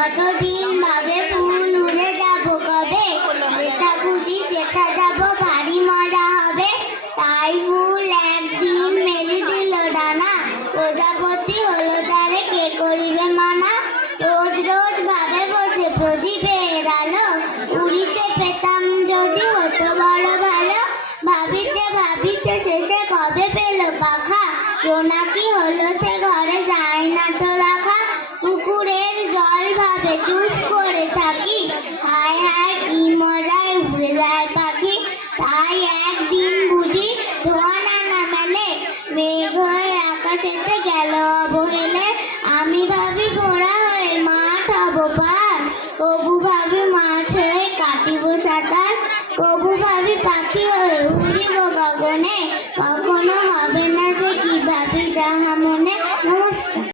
কতদিন ভাবে ফুল উড়ে যাব কবে, যেটা খুঁজি সেটা যাব ভারী মজা হবে। তাই ফুল একদিন মেলে দিল ডানা, প্রজাপতি হলো তারে কে করিবে মানা। রোজ রোজ ভাবে বসে প্রদীপের আলো, উড়িতে পেতাম যদি হতো বড় ভালো। ভাবিতে ভাবিতে শেষে কবে পেল পাখা, জোনাকি হলো সে ঘরে যায় না তো রাখা। পুকুরের জল ভাবে চুপ করে থাকি, হায় হায় কি মজায় উড়ে যায় পাখি। তাই একদিন বুঝি ধোঁয়া না মেলে, মেঘ হয়ে আকাশেতে গেল অবহেলে। আমি ভাবি ঘোড়া হয়ে মাঠ হব পার, কবু ভাবি মাছ হয়ে কাটিব সাঁতার, কবু ভাবি পাখি হয়ে উড়িব গগনে। কখন